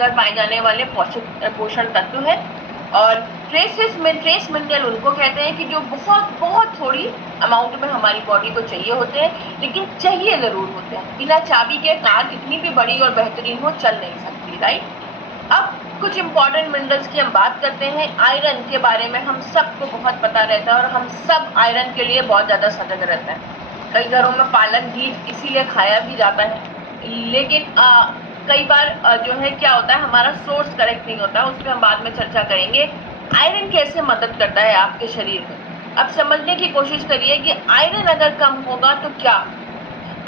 अंदर पाए जाने वाले पोषण तत्व है। और ट्रेस मिनरल उनको कहते हैं कि जो बहुत बहुत थोड़ी अमाउंट में हमारी बॉडी को चाहिए होते हैं, लेकिन चाहिए जरूर होते हैं। बिना चाबी के कार कितनी भी बड़ी और बेहतरीन हो चल नहीं सकती, राइट। अब कुछ इंपॉर्टेंट मिनरल्स की हम बात करते हैं। आयरन के बारे में हम सबको बहुत पता रहता है और हम सब आयरन के लिए बहुत ज़्यादा सजग रहते हैं। कई घरों में पालक भी इसीलिए खाया भी जाता है, लेकिन कई बार जो है क्या होता है, हमारा सोर्स करेक्ट नहीं होता, उस पर हम बाद में चर्चा करेंगे। आयरन कैसे मदद करता है आपके शरीर में, अब समझने की कोशिश करिए कि आयरन अगर कम होगा तो क्या।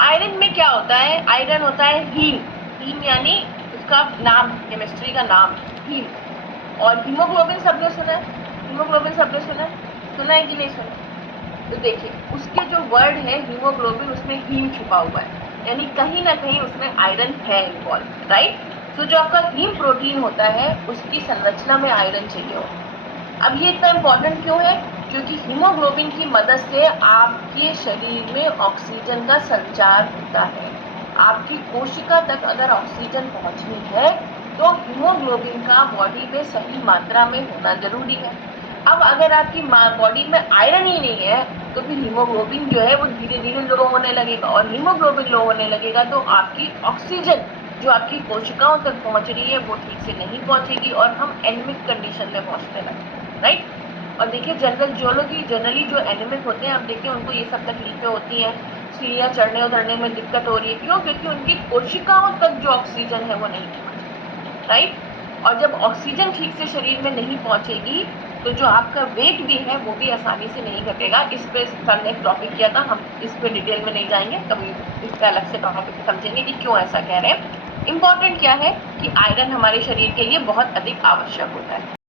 आयरन में क्या होता है, आयरन होता है हीम यानी उसका नाम, केमिस्ट्री का नाम हीम। और हीमोग्लोबिन सबने सुना है, हीमोग्लोबिन सबने सुना है कि नहीं सुना। तो देखिए उसके जो वर्ड है हीमोग्लोबिन, उसमें हीम छुपा हुआ है, यानी कहीं ना कहीं उसमें आयरन है इन्वॉल्व, राइट। तो जो आपका हीम प्रोटीन होता है उसकी संरचना में आयरन चाहिए होता। अब ये इतना इम्पोर्टेंट क्यों है, क्योंकि हीमोग्लोबिन की मदद से आपके शरीर में ऑक्सीजन का संचार होता है। आपकी कोशिका तक अगर ऑक्सीजन पहुंचनी है तो हीमोग्लोबिन का बॉडी में सही मात्रा में होना जरूरी है। अब अगर आपकी बॉडी में आयरन ही नहीं है तो फिर हीमोग्लोबिन जो है वो धीरे धीरे लो होने लगेगा, और हीमोग्लोबिन लो होने लगेगा तो आपकी ऑक्सीजन जो आपकी कोशिकाओं तक पहुंच रही है वो ठीक से नहीं पहुंचेगी और हम एनीमिक कंडीशन में पहुंचने लगेंगे, राइट। और देखिए जनरली जो एनीमिक होते हैं, आप देखिए उनको ये सब तकलीफें होती हैं, सीढ़ियाँ चढ़ने उतरने में दिक्कत हो रही है, क्यों? क्योंकि उनकी कोशिकाओं तक जो ऑक्सीजन है वो नहीं पहुंची, राइट। और जब ऑक्सीजन ठीक से शरीर में नहीं पहुंचेगी तो जो आपका वेट भी है वो भी आसानी से नहीं घटेगा। इस पे सर ने एक टॉपिक किया था, हम इस पे डिटेल में नहीं जाएंगे, कभी इस पे अलग से टॉपिक समझेंगे कि क्यों ऐसा कह रहे हैं। इम्पॉर्टेंट क्या है कि आयरन हमारे शरीर के लिए बहुत अधिक आवश्यक होता है।